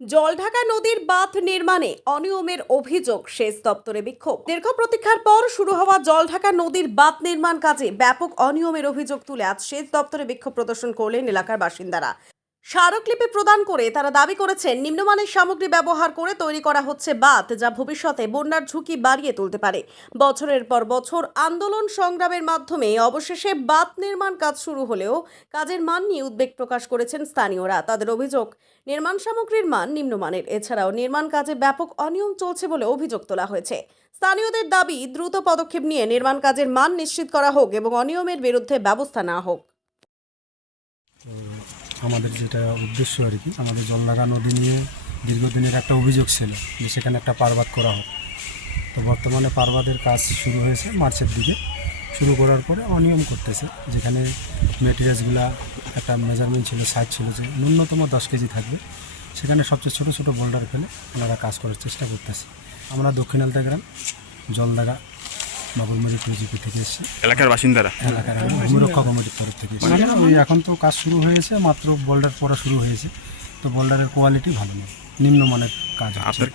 জলঢাকা নদীর বাঁধ নির্মাণে অনিয়মের অভিযোগ সেচ দপ্তরে বিক্ষোভ। দীর্ঘ প্রতীক্ষার পর শুরু হওয়া জলঢাকা নদীর বাঁধ নির্মাণ কাজে ব্যাপক অনিয়মের অভিযোগ তুলে আজ সেচ দপ্তরে বিক্ষোভ প্রদর্শন করলেন এলাকার বাসিন্দারা। স্মারকলিপি প্রদান করে তারা দাবি করেছেন নিম্নমানের সামগ্রী ব্যবহার করে তৈরি করা হচ্ছে বাঁধ, যা ভবিষ্যতে বন্যার ঝুঁকি বাড়িয়ে তুলতে পারে। বছরের পর বছর আন্দোলন সংগ্রামের মাধ্যমে অবশেষে বাঁধ নির্মাণ কাজ শুরু হলেও কাজের মান নিয়ে উদ্বেগ প্রকাশ করেছেন স্থানীয়রা। তাদের অভিযোগ, নির্মাণ সামগ্রীর মান নিম্নমানের। এছাড়াও নির্মাণ কাজে ব্যাপক অনিয়ম চলছে বলে অভিযোগ তোলা হয়েছে। স্থানীয়দের দাবি, দ্রুত পদক্ষেপ নিয়ে নির্মাণ কাজের মান নিশ্চিত করা হোক এবং অনিয়মের বিরুদ্ধে ব্যবস্থা নেওয়া হোক। আমাদের যেটা উদ্দেশ্য আর কি, আমাদের জলঢাকা নদী নিয়ে দীর্ঘদিনের একটা অভিযোগ ছিল যে সেখানে একটা পারবাদ করা হোক। তো বর্তমানে পারবাদের কাজ শুরু হয়েছে মার্চের দিকে। শুরু করার পরে অনিয়ম করতেছে, যেখানে মেটেরিয়ালসগুলো একটা মেজারমেন্ট ছিল, সাইজ ছিল যে ন্যূনতম 10 কেজি থাকবে, সেখানে সবচেয়ে ছোটো ছোটো বোল্ডার ফেলে ওনারা কাজ করার চেষ্টা করতেছে। আমরা দক্ষিণ আলতা গ্রাম জলঢাকা বাবুরমুড়ি প্রযুক্তি থেকে এসেছি, এলাকার বাসিন্দারা, এলাকার ভূমিরক্ষা কমিটির তরফ থেকে ওই এখন তো কাজ শুরু হয়েছে, মাত্র বোল্ডার পড়া শুরু হয়েছে। তো বোল্ডারের কোয়ালিটি ভালো নয়, নিম্নমানের কাজ হচ্ছে।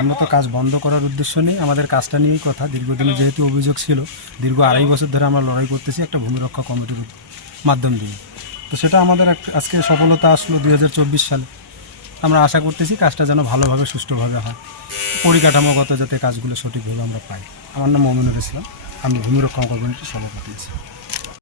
আমরা তো কাজ বন্ধ করার উদ্দেশ্য নেই, আমাদের কাজটা নিয়েই কথা। দীর্ঘদিনে যেহেতু অভিযোগ ছিল, দীর্ঘ 2.5 বছর ধরে আমরা লড়াই করতেছি একটা ভূমিরক্ষা কমিটির মাধ্যম দিয়ে। তো সেটা আমাদের আজকে সফলতা আসলো 2024 সালে। আমরা আশা করতেছি কাজটা যেন ভালোভাবে সুষ্ঠুভাবে হয়, পরিকাঠামোগত যাতে কাজগুলো সঠিকভাবে আমরা পাই। আমার নাম মমিনুর ইসলাম, আমি ভূমিরক্ষা কমিটির সভাপতি আছি।